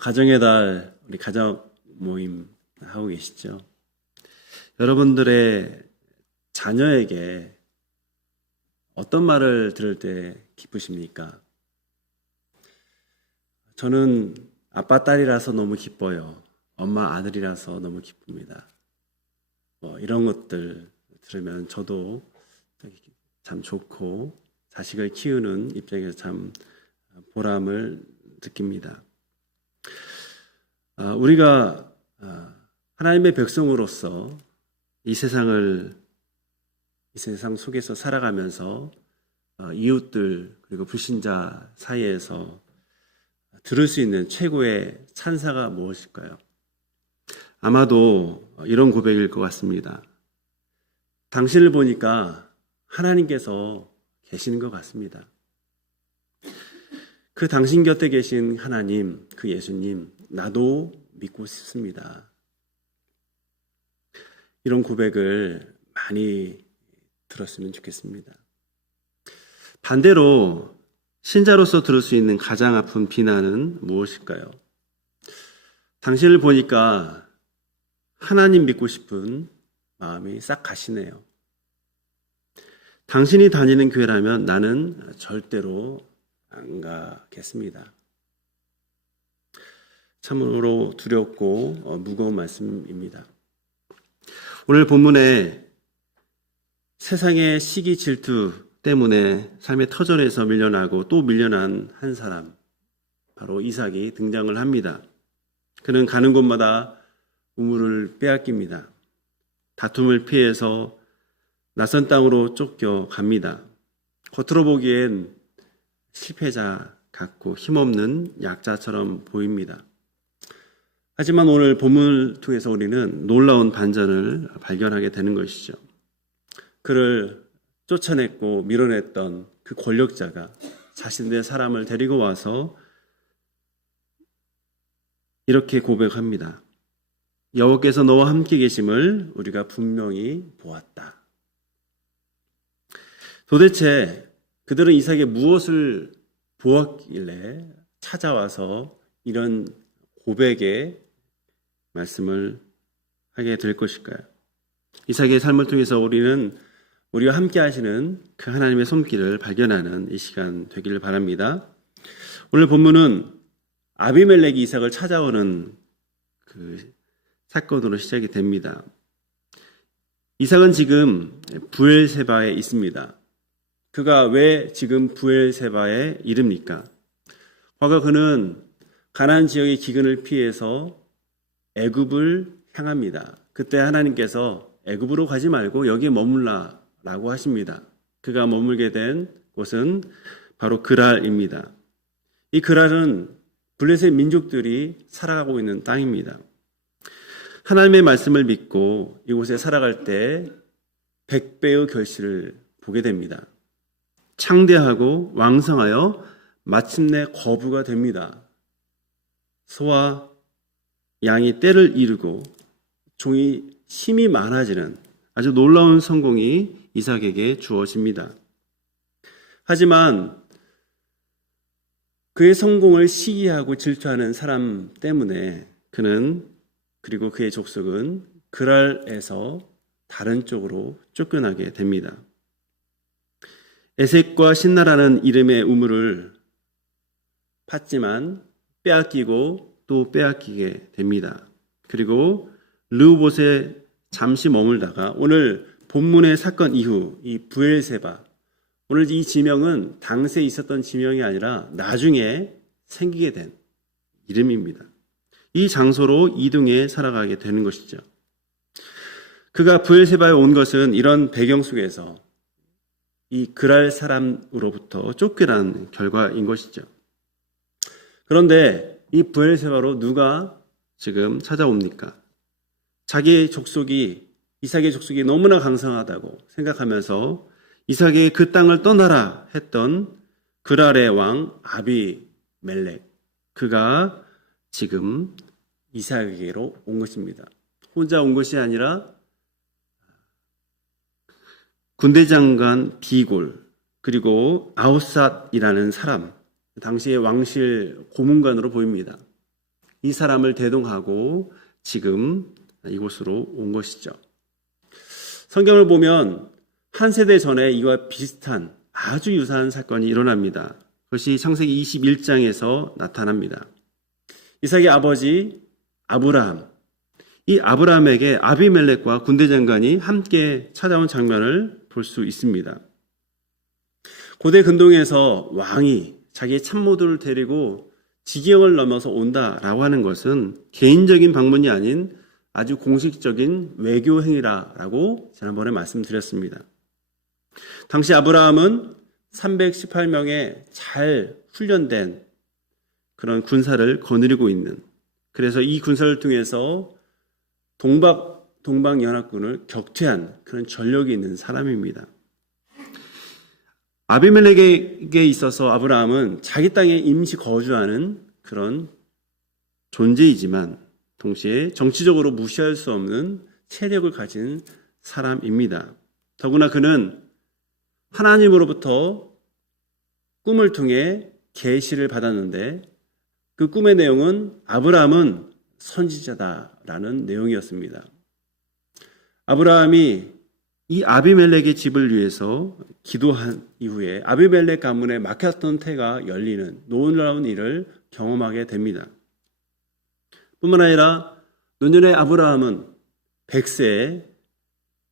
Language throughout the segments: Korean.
가정의 달, 우리 가정 모임 하고 계시죠? 여러분들의 자녀에게 어떤 말을 들을 때 기쁘십니까? 저는 아빠, 딸이라서 너무 기뻐요. 엄마, 아들이라서 너무 기쁩니다. 이런 것들 들으면 저도 참 좋고 자식을 키우는 입장에서 참 보람을 느낍니다. 우리가 하나님의 백성으로서 이 세상 속에서 살아가면서 이웃들 그리고 불신자 사이에서 들을 수 있는 최고의 찬사가 무엇일까요? 아마도 이런 고백일 것 같습니다. 당신을 보니까 하나님께서 계시는 것 같습니다. 그 당신 곁에 계신 하나님, 그 예수님, 나도 믿고 싶습니다. 이런 고백을 많이 들었으면 좋겠습니다. 반대로 신자로서 들을 수 있는 가장 아픈 비난은 무엇일까요? 당신을 보니까 하나님 믿고 싶은 마음이 싹 가시네요. 당신이 다니는 교회라면 나는 절대로 안 가겠습니다. 참으로 두렵고 무거운 말씀입니다. 오늘 본문에 세상의 시기 질투 때문에 삶의 터전에서 밀려나고 또 밀려난 한 사람, 바로 이삭이 등장을 합니다. 그는 가는 곳마다 우물을 빼앗깁니다. 다툼을 피해서 낯선 땅으로 쫓겨갑니다. 겉으로 보기엔 실패자 같고 힘없는 약자처럼 보입니다. 하지만 오늘 본문을 통해서 우리는 놀라운 반전을 발견하게 되는 것이죠. 그를 쫓아냈고 밀어냈던 그 권력자가 자신의 사람을 데리고 와서 이렇게 고백합니다. 여호와께서 너와 함께 계심을 우리가 분명히 보았다. 도대체 그들은 이삭의 무엇을 보았길래 찾아와서 이런 고백의 말씀을 하게 될 것일까요? 이삭의 삶을 통해서 우리와 함께 하시는 그 하나님의 손길을 발견하는 이 시간 되기를 바랍니다. 오늘 본문은 아비멜렉이 이삭을 찾아오는 그 사건으로 시작이 됩니다. 이삭은 지금 브엘세바에 있습니다. 그가 왜 지금 브엘세바에 이릅니까? 과거 그는 가나안 지역의 기근을 피해서 애굽을 향합니다. 그때 하나님께서 애굽으로 가지 말고 여기에 머물라라고 하십니다. 그가 머물게 된 곳은 바로 그랄입니다. 이 그랄은 블레셋 민족들이 살아가고 있는 땅입니다. 하나님의 말씀을 믿고 이곳에 살아갈 때 100배의 결실을 보게 됩니다. 창대하고 왕성하여 마침내 거부가 됩니다. 소와 양이 때를 이루고 종이 힘이 많아지는 아주 놀라운 성공이 이삭에게 주어집니다. 하지만 그의 성공을 시기하고 질투하는 사람 때문에 그는 그리고 그의 족속은 그랄에서 다른 쪽으로 쫓겨나게 됩니다. 에색과 신나라는 이름의 우물을 팠지만 빼앗기고 또 빼앗기게 됩니다. 그리고 르호봇에 잠시 머물다가 오늘 본문의 사건 이후 이 브엘세바, 오늘 이 지명은 당시에 있었던 지명이 아니라 나중에 생기게 된 이름입니다. 이 장소로 이동해 살아가게 되는 것이죠. 그가 브엘세바에 온 것은 이런 배경 속에서 이 그랄 사람으로부터 쫓겨난 결과인 것이죠. 그런데 이 브엘세바로 누가 지금 찾아옵니까? 자기의 족속이, 이삭의 족속이 너무나 강성하다고 생각하면서 이삭의 그 땅을 떠나라 했던 그랄의 왕 아비멜렉, 그가 지금 이삭에게로 온 것입니다. 혼자 온 것이 아니라 군대장관 비골, 그리고 아우삿이라는 사람, 당시의 왕실 고문관으로 보입니다. 이 사람을 대동하고 지금 이곳으로 온 것이죠. 성경을 보면 한 세대 전에 이와 비슷한 아주 유사한 사건이 일어납니다. 그것이 창세기 21장에서 나타납니다. 이삭의 아버지 아브라함, 이 아브라함에게 아비멜렉과 군대 장관이 함께 찾아온 장면을 볼 수 있습니다. 고대 근동에서 왕이 자기의 참모들을 데리고 지경을 넘어서 온다라고 하는 것은 개인적인 방문이 아닌 아주 공식적인 외교 행위라고 지난번에 말씀드렸습니다. 당시 아브라함은 318명의 잘 훈련된 그런 군사를 거느리고 있는, 그래서 이 군사를 통해서 동방연합군을 격퇴한 그런 전력이 있는 사람입니다. 아비멜렉에게 있어서 아브라함은 자기 땅에 임시 거주하는 그런 존재이지만 동시에 정치적으로 무시할 수 없는 세력을 가진 사람입니다. 더구나 그는 하나님으로부터 꿈을 통해 계시를 받았는데 그 꿈의 내용은 아브라함은 선지자다라는 내용이었습니다. 아브라함이 이 아비멜렉의 집을 위해서 기도한 이후에 아비멜렉 가문에 막혔던 태가 열리는 놀라운 일을 경험하게 됩니다. 뿐만 아니라 노년의 아브라함은 100세에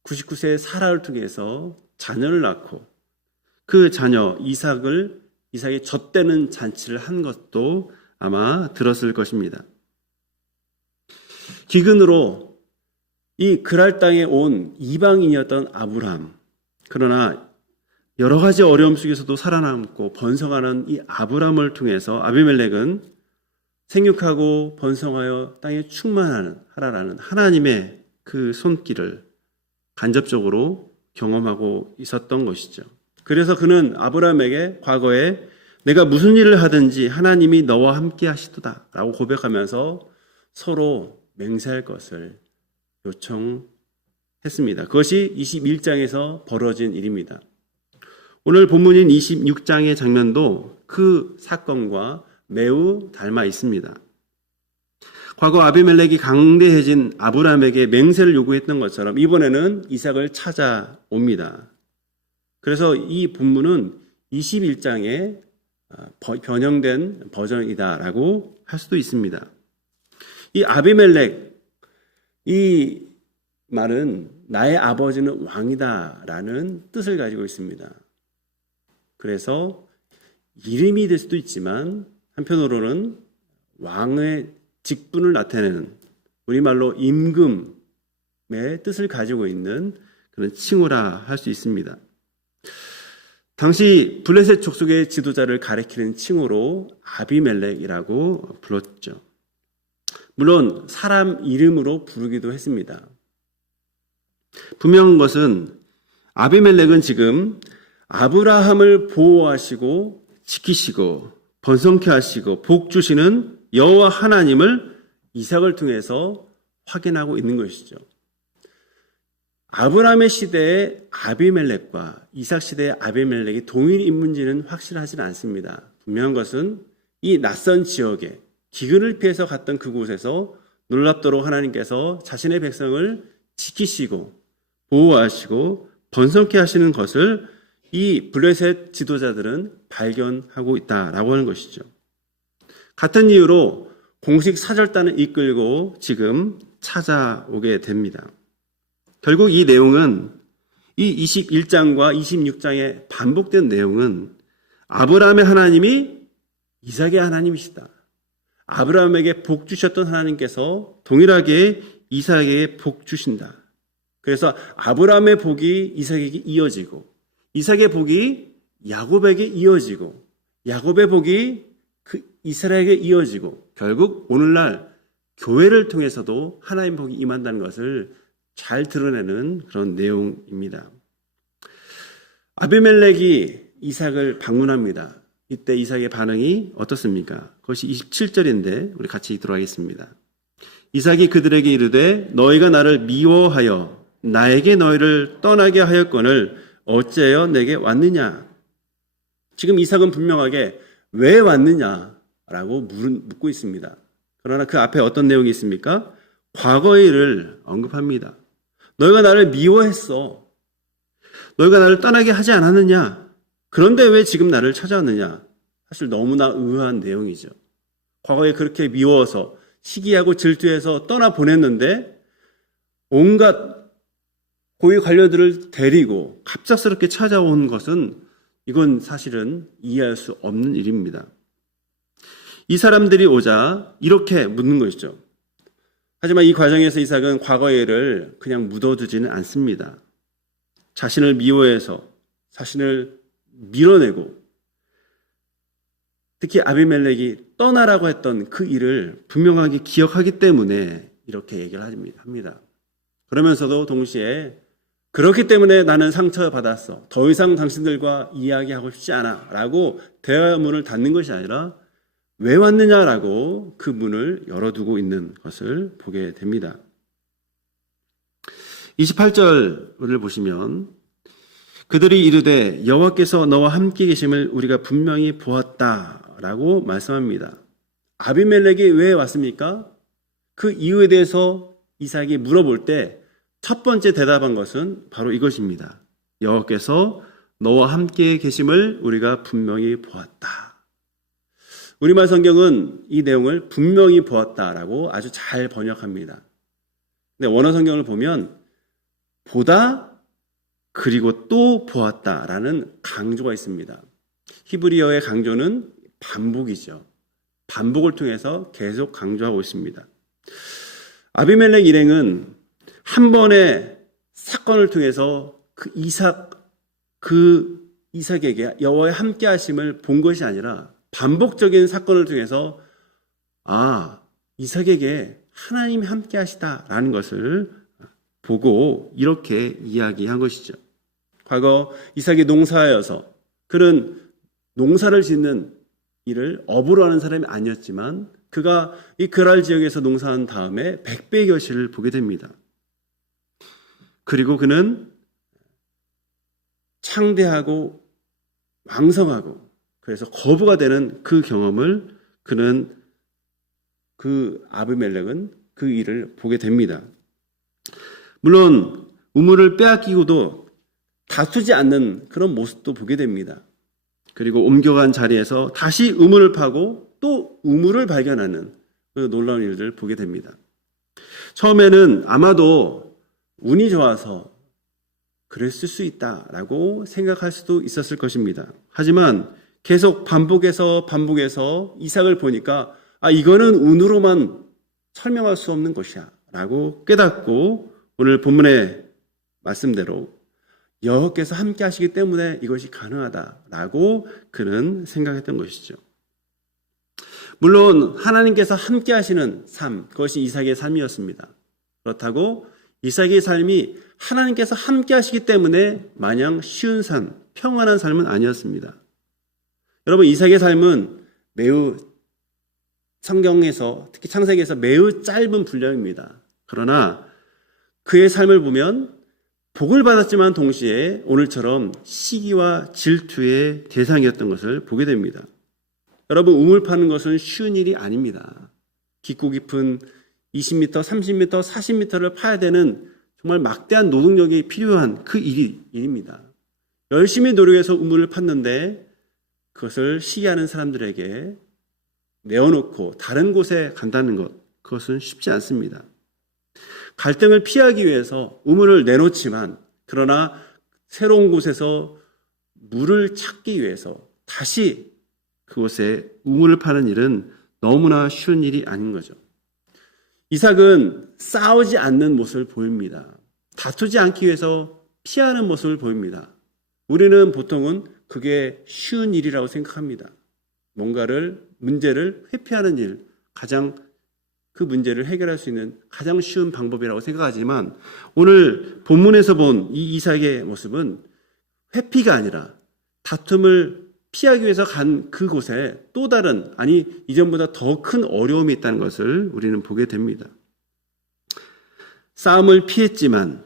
99세의 사라를 통해서 자녀를 낳고 그 자녀 이삭의 젖대는 잔치를 한 것도 아마 들었을 것입니다. 기근으로 이 그랄 땅에 온 이방인이었던 아브라함, 그러나 여러 가지 어려움 속에서도 살아남고 번성하는 이 아브라함을 통해서 아비멜렉은 생육하고 번성하여 땅에 충만하라는 하나님의 그 손길을 간접적으로 경험하고 있었던 것이죠. 그래서 그는 아브라함에게 과거에 내가 무슨 일을 하든지 하나님이 너와 함께 하시도다 라고 고백하면서 서로 맹세할 것을 요청했습니다. 그것이 21장에서 벌어진 일입니다. 오늘 본문인 26장의 장면도 그 사건과 매우 닮아 있습니다. 과거 아비멜렉이 강대해진 아브라함에게 맹세를 요구했던 것처럼 이번에는 이삭을 찾아옵니다. 그래서 이 본문은 21장의 변형된 버전이다라고 할 수도 있습니다. 이 아비멜렉, 이 말은 나의 아버지는 왕이다라는 뜻을 가지고 있습니다. 그래서 이름이 될 수도 있지만 한편으로는 왕의 직분을 나타내는 우리말로 임금의 뜻을 가지고 있는 그런 칭호라 할 수 있습니다. 당시 블레셋 족속의 지도자를 가리키는 칭호로 아비멜렉이라고 불렀죠. 물론 사람 이름으로 부르기도 했습니다. 분명한 것은 아비멜렉은 지금 아브라함을 보호하시고 지키시고 번성케 하시고 복 주시는 여호와 하나님을 이삭을 통해서 확인하고 있는 것이죠. 아브라함의 시대의 아비멜렉과 이삭 시대의 아비멜렉이 동일 인물인지는 확실하지는 않습니다. 분명한 것은 이 낯선 지역에 기근을 피해서 갔던 그곳에서 놀랍도록 하나님께서 자신의 백성을 지키시고 보호하시고 번성케 하시는 것을 이 블레셋 지도자들은 발견하고 있다라고 하는 것이죠. 같은 이유로 공식 사절단을 이끌고 지금 찾아오게 됩니다. 결국 이 내용은 이 21장과 26장에 반복된 내용은 아브라함의 하나님이 이삭의 하나님이시다. 아브라함에게 복 주셨던 하나님께서 동일하게 이삭에게 복 주신다. 그래서 아브라함의 복이 이삭에게 이어지고 이삭의 복이 야곱에게 이어지고 야곱의 복이 그 이스라엘에게 이어지고 결국 오늘날 교회를 통해서도 하나님의 복이 임한다는 것을 잘 드러내는 그런 내용입니다. 아비멜렉이 이삭을 방문합니다. 이때 이삭의 반응이 어떻습니까? 그것이 27절인데 우리 같이 들어가겠습니다. 이삭이 그들에게 이르되 너희가 나를 미워하여 나에게 너희를 떠나게 하였거늘 어찌하여 내게 왔느냐? 지금 이삭은 분명하게 왜 왔느냐라고 묻고 있습니다. 그러나 그 앞에 어떤 내용이 있습니까? 과거의 일을 언급합니다. 너희가 나를 미워했어. 너희가 나를 떠나게 하지 않았느냐? 그런데 왜 지금 나를 찾아왔느냐? 사실 너무나 의아한 내용이죠. 과거에 그렇게 미워서 시기하고 질투해서 떠나보냈는데 온갖 고위 관료들을 데리고 갑작스럽게 찾아온 것은 이건 사실은 이해할 수 없는 일입니다. 이 사람들이 오자 이렇게 묻는 것이죠. 하지만 이 과정에서 이삭은 과거의 일을 그냥 묻어두지는 않습니다. 자신을 미워해서 자신을 밀어내고 특히 아비멜렉이 떠나라고 했던 그 일을 분명하게 기억하기 때문에 이렇게 얘기를 합니다. 그러면서도 동시에 그렇기 때문에 나는 상처받았어. 더 이상 당신들과 이야기하고 싶지 않아. 라고 대화문을 닫는 것이 아니라 왜 왔느냐라고 그 문을 열어두고 있는 것을 보게 됩니다. 28절을 보시면 그들이 이르되 여호와께서 너와 함께 계심을 우리가 분명히 보았다라고 말씀합니다. 아비멜렉이 왜 왔습니까? 그 이유에 대해서 이삭이 물어볼 때 첫 번째 대답한 것은 바로 이것입니다. 여호와께서 너와 함께 계심을 우리가 분명히 보았다. 우리말 성경은 이 내용을 분명히 보았다라고 아주 잘 번역합니다. 근데 원어 성경을 보면 보다 그리고 또 보았다라는 강조가 있습니다. 히브리어의 강조는 반복이죠. 반복을 통해서 계속 강조하고 있습니다. 아비멜렉 일행은 한 번의 사건을 통해서 이삭에게 여호와의 함께 하심을 본 것이 아니라 반복적인 사건을 통해서 이삭에게 하나님이 함께 하시다라는 것을 보고 이렇게 이야기한 것이죠. 과거 이삭이 농사하여서 그는 농사를 짓는 일을 업으로 하는 사람이 아니었지만 그가 이 그랄 지역에서 농사한 다음에 100배의 결실을 보게 됩니다. 그리고 그는 창대하고 왕성하고 그래서 거부가 되는 그 경험을 아비멜렉은 그 일을 보게 됩니다. 물론 우물을 빼앗기고도 다투지 않는 그런 모습도 보게 됩니다. 그리고 옮겨간 자리에서 다시 우물을 파고 또 우물을 발견하는 그 놀라운 일들을 보게 됩니다. 처음에는 아마도 운이 좋아서 그랬을 수 있다라고 생각할 수도 있었을 것입니다. 하지만 계속 반복해서 이삭을 보니까 이거는 운으로만 설명할 수 없는 것이야 라고 깨닫고 오늘 본문의 말씀대로 여호와께서 함께 하시기 때문에 이것이 가능하다라고 그는 생각했던 것이죠. 물론 하나님께서 함께 하시는 삶, 그것이 이삭의 삶이었습니다. 그렇다고 이삭의 삶이 하나님께서 함께 하시기 때문에 마냥 쉬운 삶, 평안한 삶은 아니었습니다. 여러분, 이삭의 삶은 매우 성경에서 특히 창세기에서 매우 짧은 분량입니다. 그러나 그의 삶을 보면 복을 받았지만 동시에 오늘처럼 시기와 질투의 대상이었던 것을 보게 됩니다. 여러분, 우물 파는 것은 쉬운 일이 아닙니다. 깊고 깊은 20m, 30m, 40m를 파야 되는 정말 막대한 노동력이 필요한 그 일입니다. 열심히 노력해서 우물을 팠는데 그것을 시기하는 사람들에게 내어놓고 다른 곳에 간다는 것, 그것은 쉽지 않습니다. 갈등을 피하기 위해서 우물을 내놓지만 그러나 새로운 곳에서 물을 찾기 위해서 다시 그곳에 우물을 파는 일은 너무나 쉬운 일이 아닌 거죠. 이삭은 싸우지 않는 모습을 보입니다. 다투지 않기 위해서 피하는 모습을 보입니다. 우리는 보통은 그게 쉬운 일이라고 생각합니다. 문제를 회피하는 일, 그 문제를 해결할 수 있는 가장 쉬운 방법이라고 생각하지만 오늘 본문에서 본 이 이삭의 모습은 회피가 아니라 다툼을 피하기 위해서 간 그곳에 또 다른, 이전보다 더 큰 어려움이 있다는 것을 우리는 보게 됩니다. 싸움을 피했지만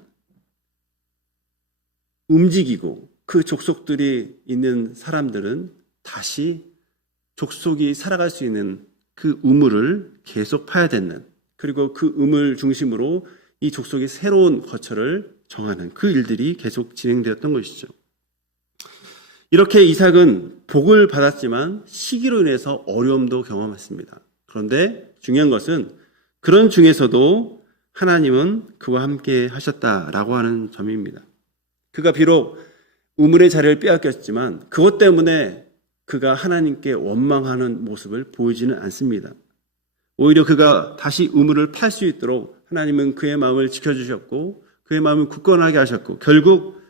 움직이고 그 족속들이 있는 사람들은 다시 족속이 살아갈 수 있는 그 우물을 계속 파야 되는, 그리고 그 우물 중심으로 이 족속의 새로운 거처를 정하는 그 일들이 계속 진행되었던 것이죠. 이렇게 이삭은 복을 받았지만 시기로 인해서 어려움도 경험했습니다. 그런데 중요한 것은 그런 중에서도 하나님은 그와 함께 하셨다라고 하는 점입니다. 그가 비록 우물의 자리를 빼앗겼지만 그것 때문에 그가 하나님께 원망하는 모습을 보이지는 않습니다. 오히려 그가 다시 우물을 팔 수 있도록 하나님은 그의 마음을 지켜주셨고 그의 마음을 굳건하게 하셨고 결국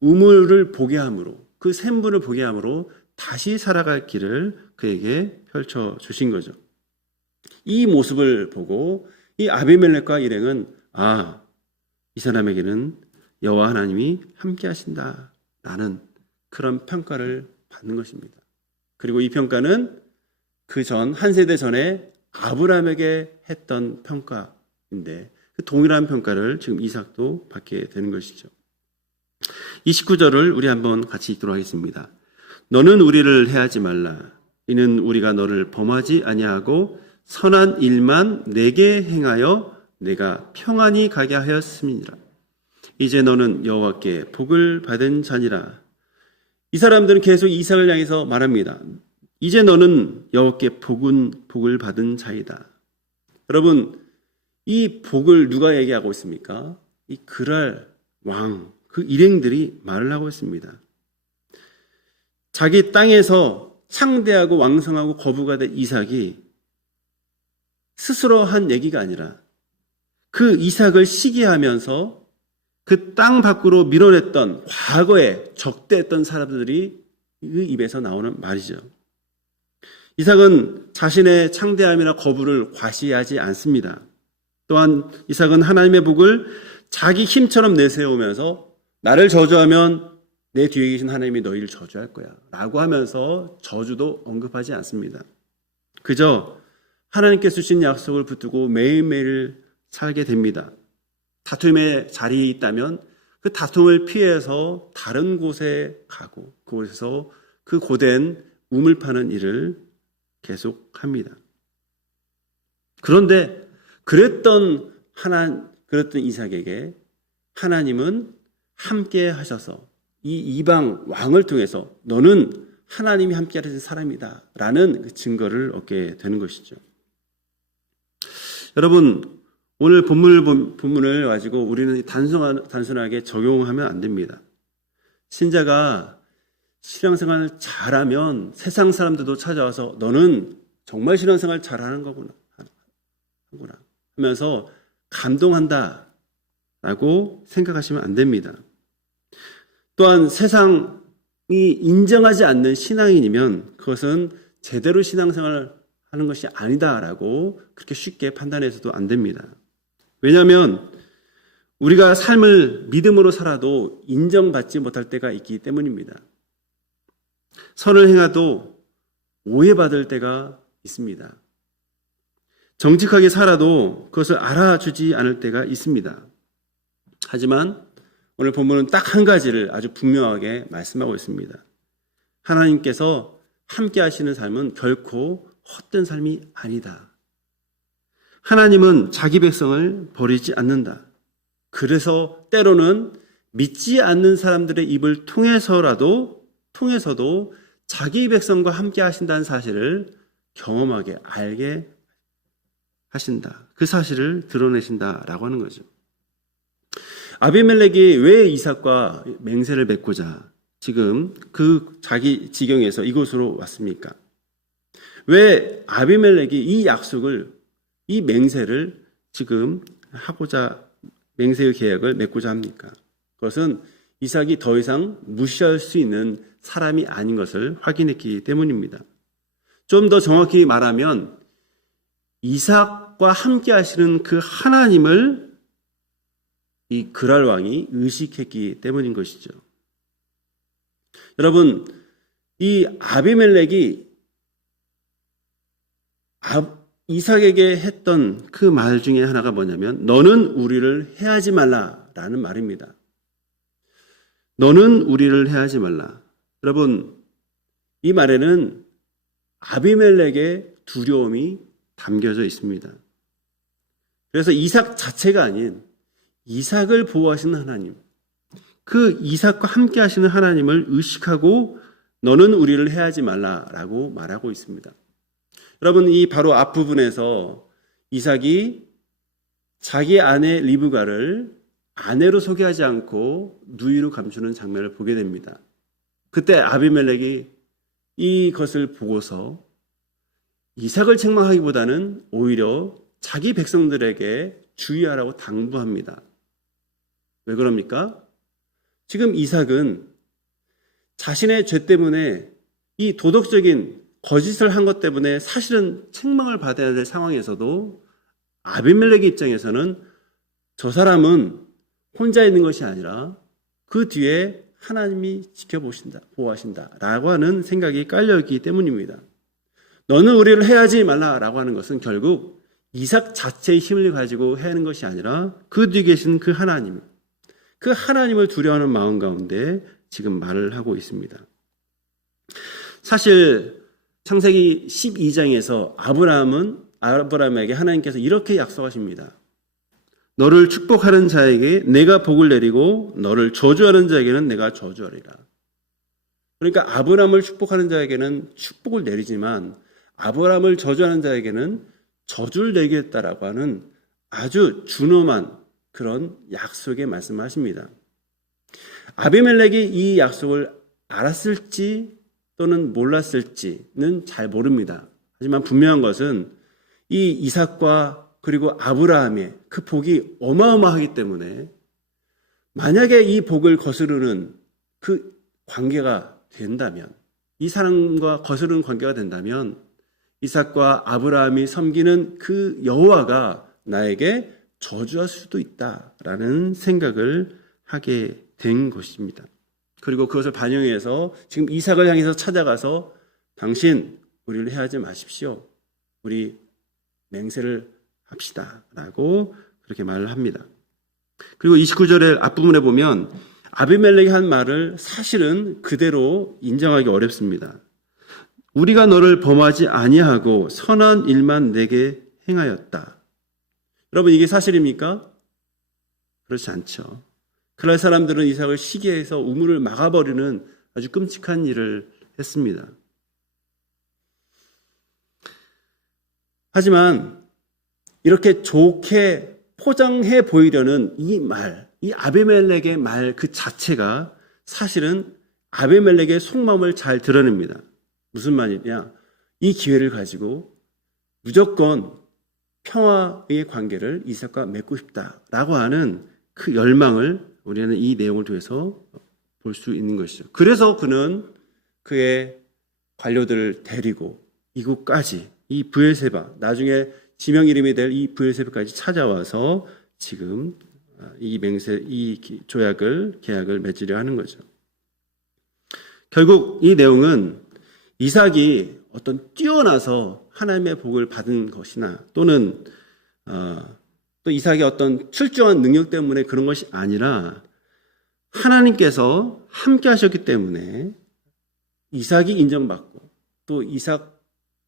우물을 보게 함으로, 그 샘물을 보게 함으로 다시 살아갈 길을 그에게 펼쳐주신 거죠. 이 모습을 보고 이 아비멜렉과 일행은 이 사람에게는 여호와 하나님이 함께 하신다라는 그런 평가를 받는 것입니다. 그리고 이 평가는 그 전 한 세대 전에 아브라함에게 했던 평가인데 그 동일한 평가를 지금 이삭도 받게 되는 것이죠. 이 19절을 우리 한번 같이 읽도록 하겠습니다. 너는 우리를 해하지 말라. 이는 우리가 너를 범하지 아니하고 선한 일만 내게 행하여 내가 평안히 가게 하였음이니라. 이제 너는 여호와께 복을 받은 자니라. 이 사람들은 계속 이삭을 향해서 말합니다. 이제 너는 여호와께 복을 받은 자이다. 여러분, 이 복을 누가 얘기하고 있습니까? 이 그랄 왕, 그 일행들이 말을 하고 있습니다. 자기 땅에서 창대하고 왕성하고 거부가 된 이삭이 스스로 한 얘기가 아니라 그 이삭을 시기하면서 그 땅 밖으로 밀어냈던 과거에 적대했던 사람들이 그 입에서 나오는 말이죠. 이삭은 자신의 창대함이나 거부를 과시하지 않습니다. 또한 이삭은 하나님의 복을 자기 힘처럼 내세우면서 나를 저주하면 내 뒤에 계신 하나님이 너희를 저주할 거야 라고 하면서 저주도 언급하지 않습니다. 그저 하나님께서 주신 약속을 붙들고 매일매일 살게 됩니다. 다툼의 자리에 있다면 그 다툼을 피해서 다른 곳에 가고 그곳에서 그 고된 우물 파는 일을 계속합니다. 그런데 그랬던 이삭에게 하나님은 함께 하셔서 이 이방 왕을 통해서 너는 하나님이 함께 하신 사람이다 라는 증거를 얻게 되는 것이죠. 여러분, 오늘 본문을 가지고 우리는 단순하게 적용하면 안 됩니다. 신자가 신앙생활을 잘하면 세상 사람들도 찾아와서 너는 정말 신앙생활 잘하는 거구나 하면서 감동한다 라고 생각하시면 안 됩니다. 또한 세상이 인정하지 않는 신앙인이면 그것은 제대로 신앙생활을 하는 것이 아니다라고 그렇게 쉽게 판단해서도 안 됩니다. 왜냐하면 우리가 삶을 믿음으로 살아도 인정받지 못할 때가 있기 때문입니다. 선을 행해도 오해받을 때가 있습니다. 정직하게 살아도 그것을 알아주지 않을 때가 있습니다. 하지만 오늘 본문은 딱 한 가지를 아주 분명하게 말씀하고 있습니다. 하나님께서 함께 하시는 삶은 결코 헛된 삶이 아니다. 하나님은 자기 백성을 버리지 않는다. 그래서 때로는 믿지 않는 사람들의 입을 통해서도 자기 백성과 함께 하신다는 사실을 경험하게 알게 하신다. 그 사실을 드러내신다라고 하는 거죠. 아비멜렉이 왜 이삭과 맹세를 맺고자 지금 그 자기 지경에서 이곳으로 왔습니까? 왜 아비멜렉이 이 약속을, 이 맹세를 지금 하고자, 맹세의 계약을 맺고자 합니까? 그것은 이삭이 더 이상 무시할 수 있는 사람이 아닌 것을 확인했기 때문입니다. 좀 더 정확히 말하면 이삭과 함께 하시는 그 하나님을 이 그랄 왕이 의식했기 때문인 것이죠. 여러분, 이 아비멜렉이 이삭에게 했던 그 말 중에 하나가 뭐냐면 너는 우리를 해하지 말라라는 말입니다. 너는 우리를 해하지 말라. 여러분, 이 말에는 아비멜렉의 두려움이 담겨져 있습니다. 그래서 이삭 자체가 아닌 이삭을 보호하시는 하나님, 그 이삭과 함께 하시는 하나님을 의식하고 너는 우리를 해하지 말라라고 말하고 있습니다. 여러분, 이 바로 앞부분에서 이삭이 자기 아내 리브가를 아내로 소개하지 않고 누이로 감추는 장면을 보게 됩니다. 그때 아비멜렉이 이것을 보고서 이삭을 책망하기보다는 오히려 자기 백성들에게 주의하라고 당부합니다. 왜 그럽니까? 지금 이삭은 자신의 죄 때문에 이 도덕적인 거짓을 한 것 때문에 사실은 책망을 받아야 될 상황에서도 아비멜렉의 입장에서는 저 사람은 혼자 있는 것이 아니라 그 뒤에 하나님이 지켜보신다, 보호하신다 라고 하는 생각이 깔려있기 때문입니다. 너는 우리를 해하지 말라라고 하는 것은 결국 이삭 자체의 힘을 가지고 해하는 것이 아니라 그 뒤에 계신 그 하나님, 그 하나님을 두려워하는 마음 가운데 지금 말을 하고 있습니다. 사실 창세기 12장에서 아브라함에게 하나님께서 이렇게 약속하십니다. 너를 축복하는 자에게 내가 복을 내리고 너를 저주하는 자에게는 내가 저주하리라. 그러니까 아브라함을 축복하는 자에게는 축복을 내리지만 아브라함을 저주하는 자에게는 저주를 내리겠다라고 하는 아주 준엄한 그런 약속의 말씀을 하십니다. 아비멜렉이 이 약속을 알았을지 또는 몰랐을지는 잘 모릅니다. 하지만 분명한 것은 이 이삭과 그리고 아브라함의 그 복이 어마어마하기 때문에 만약에 이 복을 거스르는 그 관계가 된다면, 이 사람과 거스르는 관계가 된다면 이삭과 아브라함이 섬기는 그 여호와가 나에게 저주할 수도 있다라는 생각을 하게 된 것입니다. 그리고 그것을 반영해서 지금 이삭을 향해서 찾아가서 당신 우리를 해하지 마십시오. 우리 맹세를 합시다 라고 그렇게 말을 합니다. 그리고 29절의 앞부분에 보면 아비멜렉이 한 말을 사실은 그대로 인정하기 어렵습니다. 우리가 너를 범하지 아니하고 선한 일만 내게 행하였다. 여러분, 이게 사실입니까? 그렇지 않죠. 그날 사람들은 이삭을 시기해서 우물을 막아버리는 아주 끔찍한 일을 했습니다. 하지만 이렇게 좋게 포장해 보이려는 이 말, 이 아비멜렉의 말 그 자체가 사실은 아비멜렉의 속마음을 잘 드러냅니다. 무슨 말이냐? 이 기회를 가지고 무조건 평화의 관계를 이삭과 맺고 싶다라고 하는 그 열망을 우리는 이 내용을 통해서 볼 수 있는 것이죠. 그래서 그는 그의 관료들을 데리고 이곳까지, 이 브엘세바, 나중에 지명 이름이 될 이 브엘세바까지 찾아와서 지금 이 계약을 맺으려 하는 거죠. 결국 이 내용은 이삭이 어떤 뛰어나서 하나님의 복을 받은 것이나 또는 또 이삭의 어떤 출중한 능력 때문에 그런 것이 아니라 하나님께서 함께 하셨기 때문에 이삭이 인정받고 또 이삭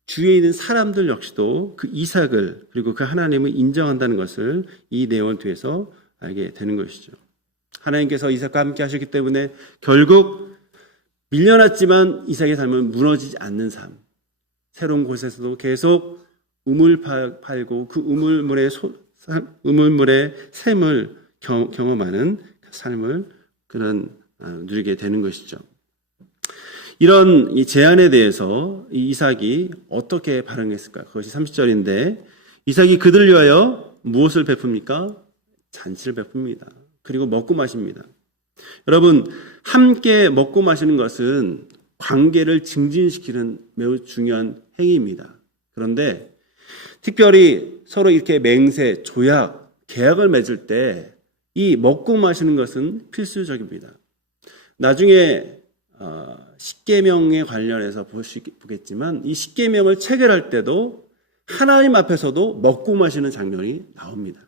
주위에 있는 사람들 역시도 그 이삭을 그리고 그 하나님을 인정한다는 것을 이 내용을 통해서 알게 되는 것이죠. 하나님께서 이삭과 함께 하셨기 때문에 결국 밀려났지만 이삭의 삶은 무너지지 않는 삶, 새로운 곳에서도 계속 우물 팔고 그 우물물의 샘을 경험하는 삶을 그는 누리게 되는 것이죠. 이런 이 제안에 대해서 이삭이 어떻게 반응했을까? 그것이 30절인데 이삭이 그들 위하여 무엇을 베풉니까? 잔치를 베풉니다. 그리고 먹고 마십니다. 여러분, 함께 먹고 마시는 것은 관계를 증진시키는 매우 중요한 행위입니다. 그런데 특별히 서로 이렇게 맹세, 조약, 계약을 맺을 때 이 먹고 마시는 것은 필수적입니다. 나중에 십계명에 관련해서 보겠지만 이 십계명을 체결할 때도 하나님 앞에서도 먹고 마시는 장면이 나옵니다.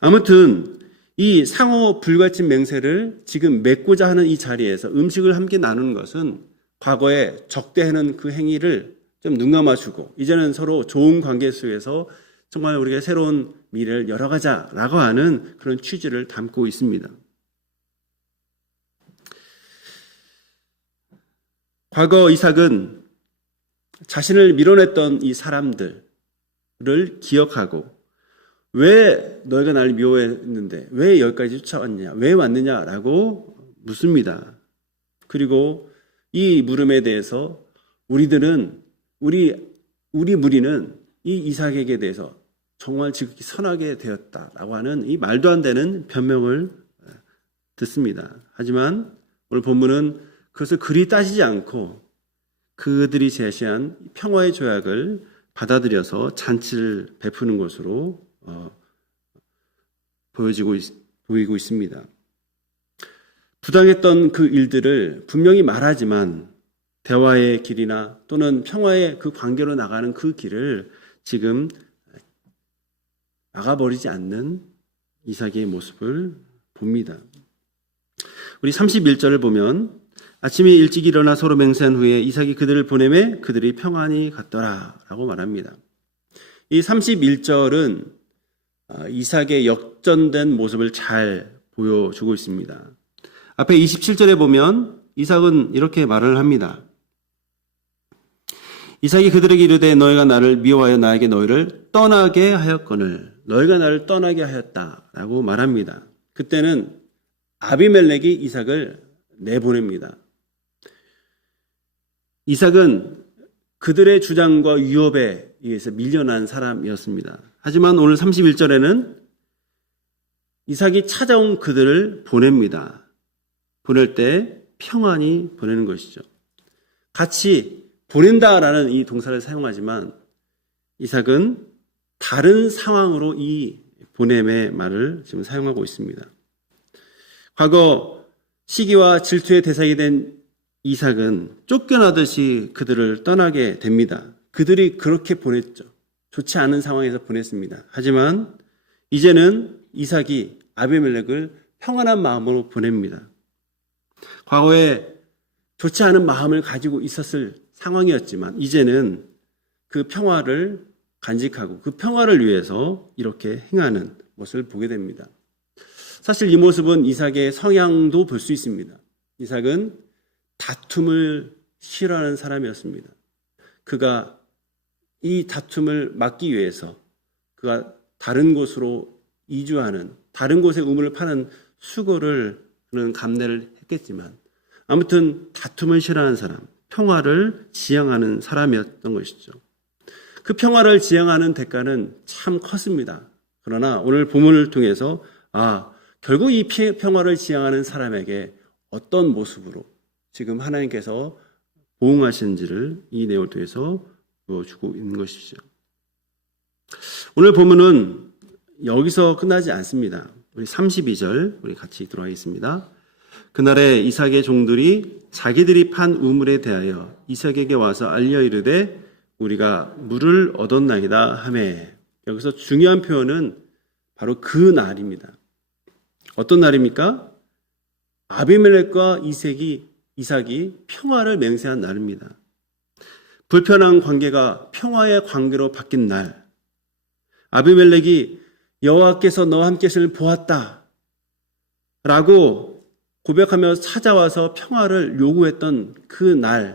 아무튼 이 상호 불가침 맹세를 지금 맺고자 하는 이 자리에서 음식을 함께 나누는 것은 과거에 적대하는 그 행위를 좀 눈 감아주고 이제는 서로 좋은 관계 속에서 정말 우리가 새로운 미래를 열어가자라고 하는 그런 취지를 담고 있습니다. 과거 이삭은 자신을 밀어냈던 이 사람들을 기억하고 왜 너희가 나를 미워했는데 왜 여기까지 쫓아왔느냐, 왜 왔느냐라고 묻습니다. 그리고 이 물음에 대해서 우리 무리는 이 이삭에게 대해서 정말 지극히 선하게 되었다라고 하는 이 말도 안 되는 변명을 듣습니다. 하지만 오늘 본문은 그것을 그리 따지지 않고 그들이 제시한 평화의 조약을 받아들여서 잔치를 베푸는 것으로 보이고 있습니다. 부당했던 그 일들을 분명히 말하지만 대화의 길이나 또는 평화의 그 관계로 나가는 그 길을 지금 나가버리지 않는 이삭의 모습을 봅니다. 우리 31절을 보면 아침에 일찍 일어나 서로 맹세한 후에 이삭이 그들을 보내매 그들이 평안히 갔더라 라고 말합니다. 이 31절은 이삭의 역전된 모습을 잘 보여주고 있습니다. 앞에 27절에 보면 이삭은 이렇게 말을 합니다. 이삭이 그들에게 이르되 너희가 나를 미워하여 나에게 너희를 떠나게 하였거늘 너희가 나를 떠나게 하였다라고 말합니다. 그때는 아비멜렉이 이삭을 내보냅니다. 이삭은 그들의 주장과 위협에 의해서 밀려난 사람이었습니다. 하지만 오늘 31절에는 이삭이 찾아온 그들을 보냅니다. 보낼 때 평안히 보내는 것이죠. 같이 보낸다라는 이 동사를 사용하지만 이삭은 다른 상황으로 이 보냄의 말을 지금 사용하고 있습니다. 과거 시기와 질투의 대상이 된 이삭은 쫓겨나듯이 그들을 떠나게 됩니다. 그들이 그렇게 보냈죠. 좋지 않은 상황에서 보냈습니다. 하지만 이제는 이삭이 아비멜렉을 평안한 마음으로 보냅니다. 과거에 좋지 않은 마음을 가지고 있었을 상황이었지만 이제는 그 평화를 간직하고 그 평화를 위해서 이렇게 행하는 모습을 보게 됩니다. 사실 이 모습은 이삭의 성향도 볼 수 있습니다. 이삭은 다툼을 싫어하는 사람이었습니다. 그가 이 다툼을 막기 위해서 그가 다른 곳으로 이주하는 다른 곳에 우물을 파는 수고를 그는 감내를 했겠지만 아무튼 다툼을 싫어하는 사람, 평화를 지향하는 사람이었던 것이죠. 그 평화를 지향하는 대가는 참 컸습니다. 그러나 오늘 본문을 통해서 결국 이 평화를 지향하는 사람에게 어떤 모습으로 지금 하나님께서 보응하시는지를 이 내용을 통해서 보여주고 있는 것이죠. 오늘 본문은 여기서 끝나지 않습니다. 우리 32절 우리 같이 들어가겠습니다. 그날에 이삭의 종들이 자기들이 판 우물에 대하여 이삭에게 와서 알려 이르되 우리가 물을 얻었나이다 하매. 여기서 중요한 표현은 바로 그 날입니다. 어떤 날입니까? 아비멜렉과 이삭이 평화를 맹세한 날입니다. 불편한 관계가 평화의 관계로 바뀐 날. 아비멜렉이 여호와께서 너와 함께 하심을 보았다 라고 고백하며 찾아와서 평화를 요구했던 그 날에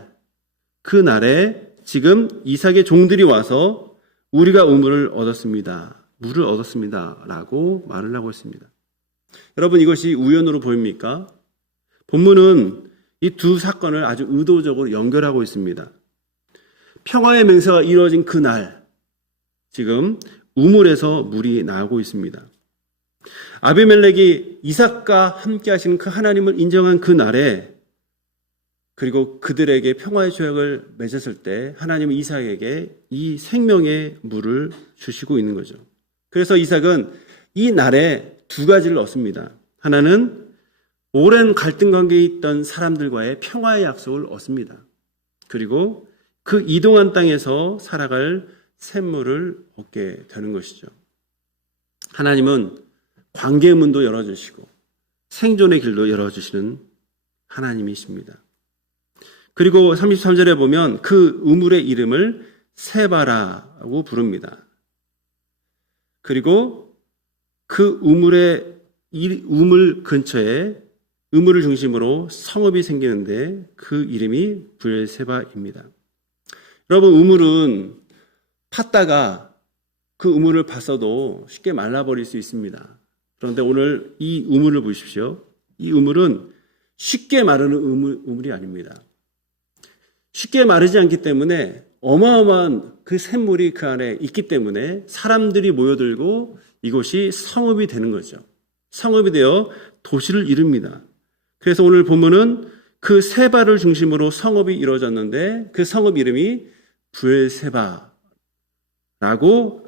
지금 이삭의 종들이 와서 우리가 우물을 얻었습니다. 물을 얻었습니다 라고 말을 하고 있습니다. 여러분, 이것이 우연으로 보입니까? 본문은 이 두 사건을 아주 의도적으로 연결하고 있습니다. 평화의 맹세가 이루어진 그 날, 지금 우물에서 물이 나오고 있습니다. 아비멜렉이 이삭과 함께 하시는 그 하나님을 인정한 그 날에, 그리고 그들에게 평화의 조약을 맺었을 때 하나님은 이삭에게 이 생명의 물을 주시고 있는 거죠. 그래서 이삭은 이 날에 두 가지를 얻습니다. 하나는 오랜 갈등 관계에 있던 사람들과의 평화의 약속을 얻습니다. 그리고 그 이동한 땅에서 살아갈 샘물을 얻게 되는 것이죠. 하나님은 관계의 문도 열어주시고 생존의 길도 열어주시는 하나님이십니다. 그리고 33절에 보면 그 우물의 이름을 세바라고 부릅니다. 그리고 그 우물 근처에 우물을 중심으로 성읍이 생기는데 그 이름이 브엘세바입니다. 여러분, 우물은 팠다가 그 우물을 봤어도 쉽게 말라버릴 수 있습니다. 그런데 오늘 이 우물을 보십시오. 이 우물은 쉽게 마르는 우물이 아닙니다. 쉽게 마르지 않기 때문에 어마어마한 그 샘물이 그 안에 있기 때문에 사람들이 모여들고 이곳이 성읍이 되는 거죠. 성읍이 되어 도시를 이룹니다. 그래서 오늘 본문은 그 세바를 중심으로 성읍이 이루어졌는데 그 성읍 이름이 브엘세바라고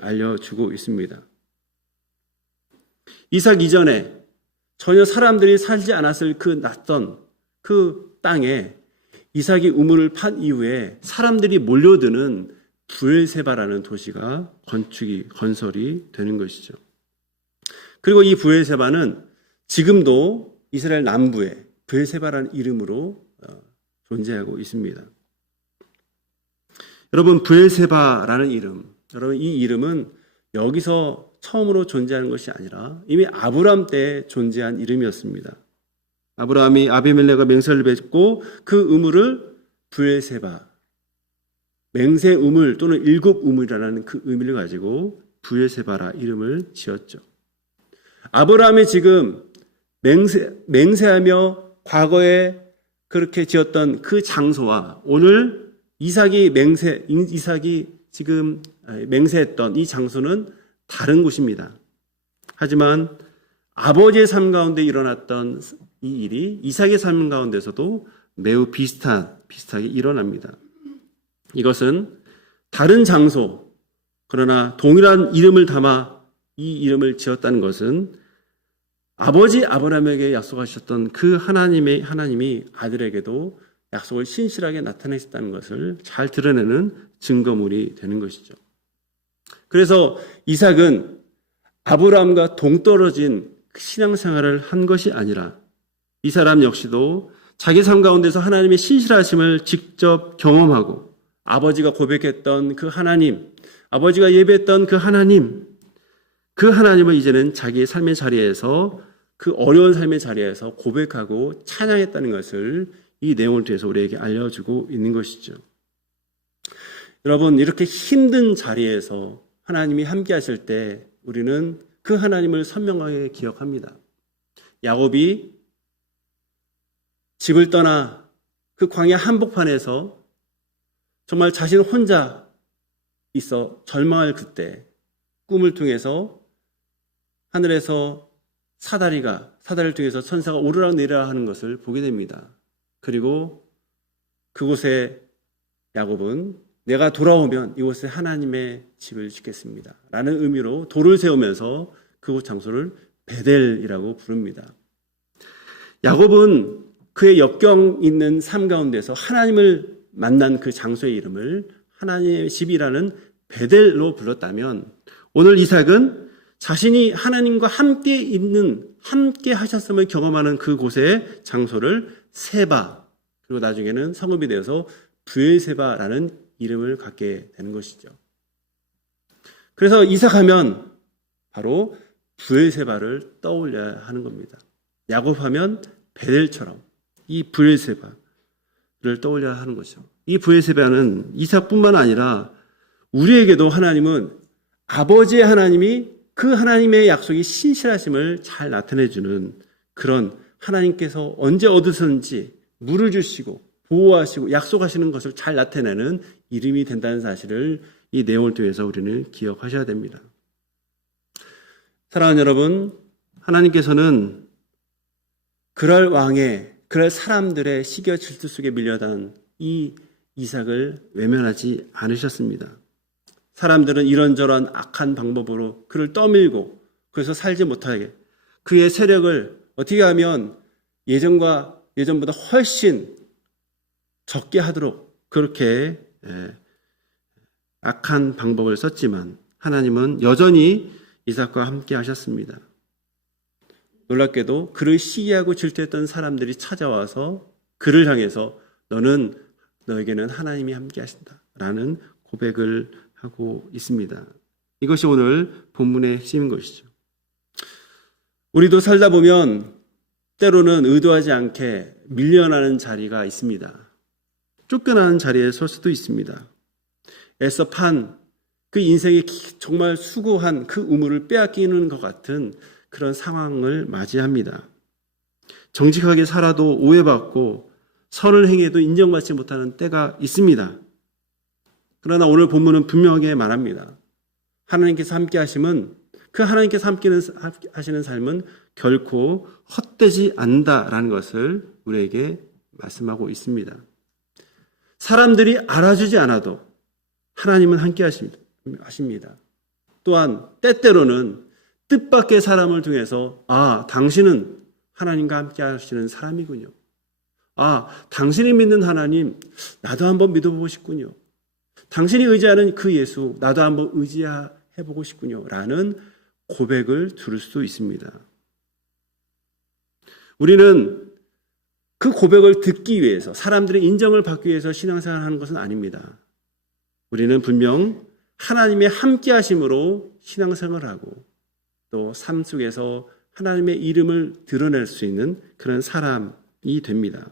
알려주고 있습니다. 이삭 이전에 전혀 사람들이 살지 않았을 그 낯선 그 땅에 이삭이 우물을 판 이후에 사람들이 몰려드는 브엘세바라는 도시가 건설이 되는 것이죠. 그리고 이 브엘세바는 지금도 이스라엘 남부에 브엘세바라는 이름으로 존재하고 있습니다. 여러분, 브엘세바라는 이름, 여러분 이 이름은 여기서 처음으로 존재하는 것이 아니라 이미 아브람 때 존재한 이름이었습니다. 아브라함이 아비멜렉과 맹세를 맺고 그 우물을 브엘세바, 맹세 우물 또는 일곱 우물이라는 그 의미를 가지고 브엘세바라 이름을 지었죠. 아브라함이 지금 맹세하며 과거에 그렇게 지었던 그 장소와 오늘 이삭이 지금 맹세했던 이 장소는 다른 곳입니다. 하지만 아버지의 삶 가운데 일어났던 이 일이 이삭의 삶 가운데서도 매우 비슷하게 일어납니다. 이것은 다른 장소, 그러나 동일한 이름을 담아 이 이름을 지었다는 것은 아버지 아브라함에게 약속하셨던 그 하나님이 아들에게도 약속을 신실하게 나타내셨다는 것을 잘 드러내는 증거물이 되는 것이죠. 그래서 이삭은 아브라함과 동떨어진 신앙생활을 한 것이 아니라 이 사람 역시도 자기 삶 가운데서 하나님의 신실하심을 직접 경험하고 아버지가 고백했던 그 하나님, 아버지가 예배했던 그 하나님을 이제는 자기의 삶의 자리에서 그 어려운 삶의 자리에서 고백하고 찬양했다는 것을 이 내용을 통해서 우리에게 알려주고 있는 것이죠. 여러분, 이렇게 힘든 자리에서 하나님이 함께 하실 때 우리는 그 하나님을 선명하게 기억합니다. 야곱이 집을 떠나 그 광야 한복판에서 정말 자신 혼자 있어 절망할 그때 꿈을 통해서 하늘에서 사다리를 통해서 천사가 오르락 내리락 하는 것을 보게 됩니다. 그리고 그곳에 야곱은 내가 돌아오면 이곳에 하나님의 집을 짓겠습니다 라는 의미로 돌을 세우면서 그곳 장소를 베델이라고 부릅니다. 야곱은 그의 역경 있는 삶 가운데서 하나님을 만난 그 장소의 이름을 하나님의 집이라는 베델로 불렀다면 오늘 이삭은 자신이 하나님과 함께 하셨음을 경험하는 그곳의 장소를 세바, 그리고 나중에는 성읍이 되어서 브엘세바라는 이름을 갖게 되는 것이죠. 그래서 이삭하면 바로 브엘세바를 떠올려야 하는 겁니다. 야곱하면 베델처럼 이 브엘세바를 떠올려야 하는 것이죠. 이 브엘세바는 이삭뿐만 아니라 우리에게도 하나님은 아버지의 하나님이 그 하나님의 약속이 신실하심을 잘 나타내주는 그런 하나님께서 언제 어디서든지 물을 주시고 보호하시고 약속하시는 것을 잘 나타내는 이름이 된다는 사실을 이 내용을 통해서 우리는 기억하셔야 됩니다. 사랑하는 여러분, 하나님께서는 그럴 사람들의 시기와 질투 속에 밀려단 이 이삭을 외면하지 않으셨습니다. 사람들은 이런저런 악한 방법으로 그를 떠밀고 그래서 살지 못하게 그의 세력을 어떻게 하면 예전보다 훨씬 적게 하도록 그렇게 악한 방법을 썼지만 하나님은 여전히 이삭과 함께 하셨습니다. 놀랍게도 그를 시기하고 질투했던 사람들이 찾아와서 그를 향해서 너는 너에게는 하나님이 함께 하신다 라는 고백을 하고 있습니다. 이것이 오늘 본문의 핵심인 것이죠. 우리도 살다 보면 때로는 의도하지 않게 밀려나는 자리가 있습니다. 쫓겨나는 자리에 설 수도 있습니다. 애써 판 그 인생이 정말 수고한 그 우물을 빼앗기는 것 같은 그런 상황을 맞이합니다. 정직하게 살아도 오해받고 선을 행해도 인정받지 못하는 때가 있습니다. 그러나 오늘 본문은 분명하게 말합니다. 하나님께서 함께 하심은 그 하나님께서 함께 하시는 삶은 결코 헛되지 않는다라는 것을 우리에게 말씀하고 있습니다. 사람들이 알아주지 않아도 하나님은 함께 하십니다. 또한 때때로는 뜻밖의 사람을 통해서 당신은 하나님과 함께 하시는 사람이군요. 당신이 믿는 하나님 나도 한번 믿어보고 싶군요. 당신이 의지하는 그 예수 나도 한번 의지해보고 싶군요. 라는 고백을 들을 수도 있습니다. 우리는 그 고백을 듣기 위해서 사람들의 인정을 받기 위해서 신앙생활을 하는 것은 아닙니다. 우리는 분명 하나님의 함께 하심으로 신앙생활을 하고 또 삶 속에서 하나님의 이름을 드러낼 수 있는 그런 사람이 됩니다.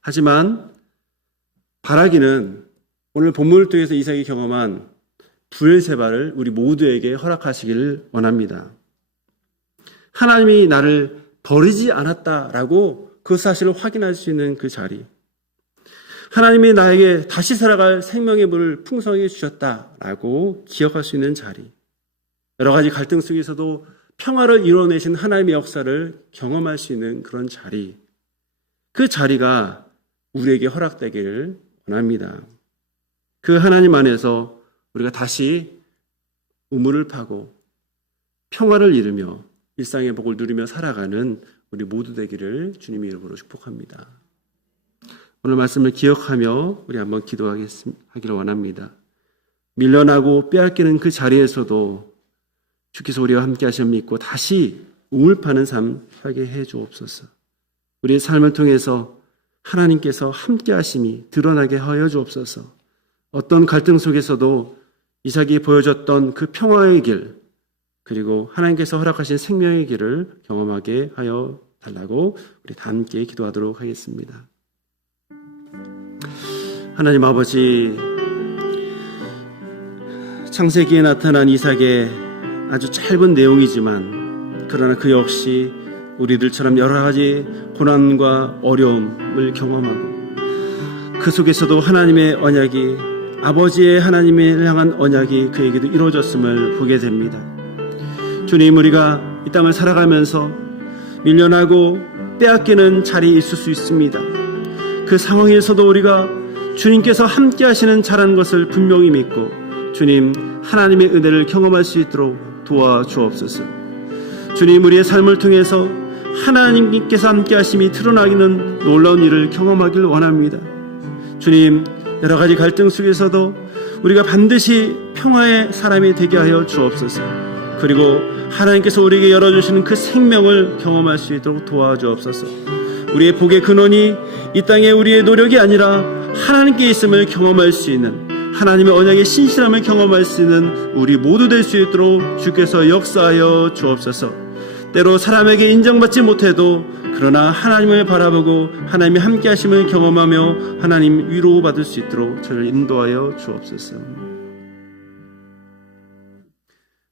하지만 바라기는 오늘 본문을 통해서 이삭이 경험한 브엘세바를 우리 모두에게 허락하시기를 원합니다. 하나님이 나를 버리지 않았다라고 그 사실을 확인할 수 있는 그 자리, 하나님이 나에게 다시 살아갈 생명의 물을 풍성하게 주셨다라고 기억할 수 있는 자리, 여러 가지 갈등 속에서도 평화를 이뤄내신 하나님의 역사를 경험할 수 있는 그런 자리, 그 자리가 우리에게 허락되기를 원합니다. 그 하나님 안에서 우리가 다시 우물을 파고 평화를 이루며 일상의 복을 누리며 살아가는 우리 모두 되기를 주님의 이름으로 축복합니다. 오늘 말씀을 기억하며 우리 한번 기도하기를 원합니다. 밀려나고 빼앗기는 그 자리에서도 주께서 우리와 함께 하심을 믿고 다시 우물 파는 삶 살게 해 주옵소서. 우리의 삶을 통해서 하나님께서 함께 하심이 드러나게 하여 주옵소서. 어떤 갈등 속에서도 이삭이 보여줬던 그 평화의 길, 그리고 하나님께서 허락하신 생명의 길을 경험하게 하여 달라고 우리 다 함께 기도하도록 하겠습니다. 하나님 아버지, 창세기에 나타난 이삭의 아주 짧은 내용이지만 그러나 그 역시 우리들처럼 여러 가지 고난과 어려움을 경험하고 그 속에서도 하나님의 언약이, 아버지의 하나님을 향한 언약이 그에게도 이루어졌음을 보게 됩니다. 주님, 우리가 이 땅을 살아가면서 밀려나고 빼앗기는 자리에 있을 수 있습니다. 그 상황에서도 우리가 주님께서 함께 하시는 자라는 것을 분명히 믿고 주님, 하나님의 은혜를 경험할 수 있도록 도와주옵소서. 주님, 우리의 삶을 통해서 하나님께서 함께 하심이 드러나기는 놀라운 일을 경험하기를 원합니다. 주님, 여러 가지 갈등 속에서도 우리가 반드시 평화의 사람이 되게 하여 주옵소서. 그리고 하나님께서 우리에게 열어주시는 그 생명을 경험할 수 있도록 도와주옵소서. 우리의 복의 근원이 이 땅에 우리의 노력이 아니라 하나님께 있음을 경험할 수 있는, 하나님의 언약의 신실함을 경험할 수 있는 우리 모두 될 수 있도록 주께서 역사하여 주옵소서. 때로 사람에게 인정받지 못해도 그러나 하나님을 바라보고 하나님이 함께 하심을 경험하며 하나님 위로받을 수 있도록 저를 인도하여 주옵소서.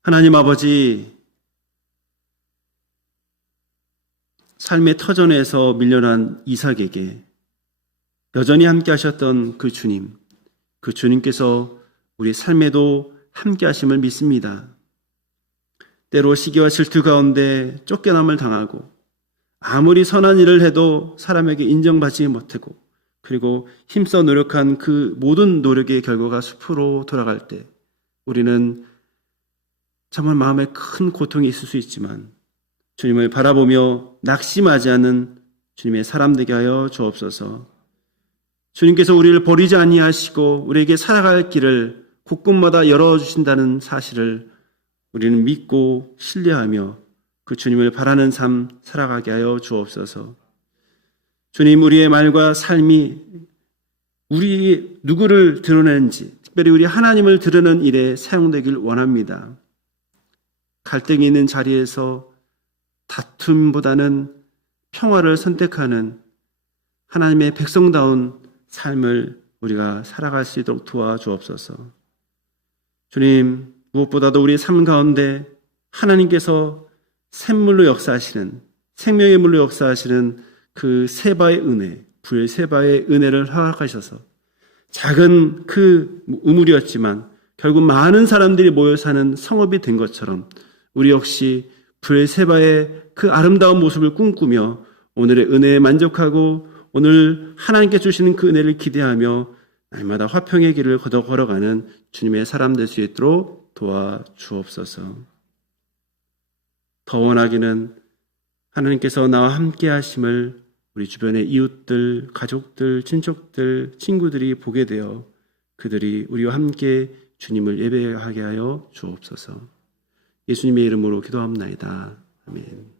하나님 아버지, 삶의 터전에서 밀려난 이삭에게 여전히 함께 하셨던 그 주님, 그 주님께서 우리 삶에도 함께 하심을 믿습니다. 때로 시기와 질투 가운데 쫓겨남을 당하고 아무리 선한 일을 해도 사람에게 인정받지 못하고 그리고 힘써 노력한 그 모든 노력의 결과가 수포로 돌아갈 때 우리는 정말 마음에 큰 고통이 있을 수 있지만 주님을 바라보며 낙심하지 않는 주님의 사람 되게 하여 주옵소서. 주님께서 우리를 버리지 아니하시고 우리에게 살아갈 길을 곳곳마다 열어주신다는 사실을 우리는 믿고 신뢰하며 그 주님을 바라는 삶 살아가게 하여 주옵소서. 주님, 우리의 말과 삶이 우리 누구를 드러내는지, 특별히 우리 하나님을 드러내는 일에 사용되길 원합니다. 갈등이 있는 자리에서 다툼보다는 평화를 선택하는 하나님의 백성다운 삶을 우리가 살아갈 수 있도록 도와주옵소서. 주님, 무엇보다도 우리 삶 가운데 하나님께서 샘물로 역사하시는, 생명의 물로 역사하시는 그 세바의 은혜, 부의 세바의 은혜를 허락하셔서 작은 그 우물이었지만 결국 많은 사람들이 모여 사는 성읍이 된 것처럼 우리 역시 부의 세바의 그 아름다운 모습을 꿈꾸며 오늘의 은혜에 만족하고 오늘 하나님께 주시는 그 은혜를 기대하며 날마다 화평의 길을 걸어가는 주님의 사람 될 수 있도록 도와주옵소서. 더 원하기는 하나님께서 나와 함께 하심을 우리 주변의 이웃들, 가족들, 친족들, 친구들이 보게 되어 그들이 우리와 함께 주님을 예배하게 하여 주옵소서. 예수님의 이름으로 기도합나이다. 아멘.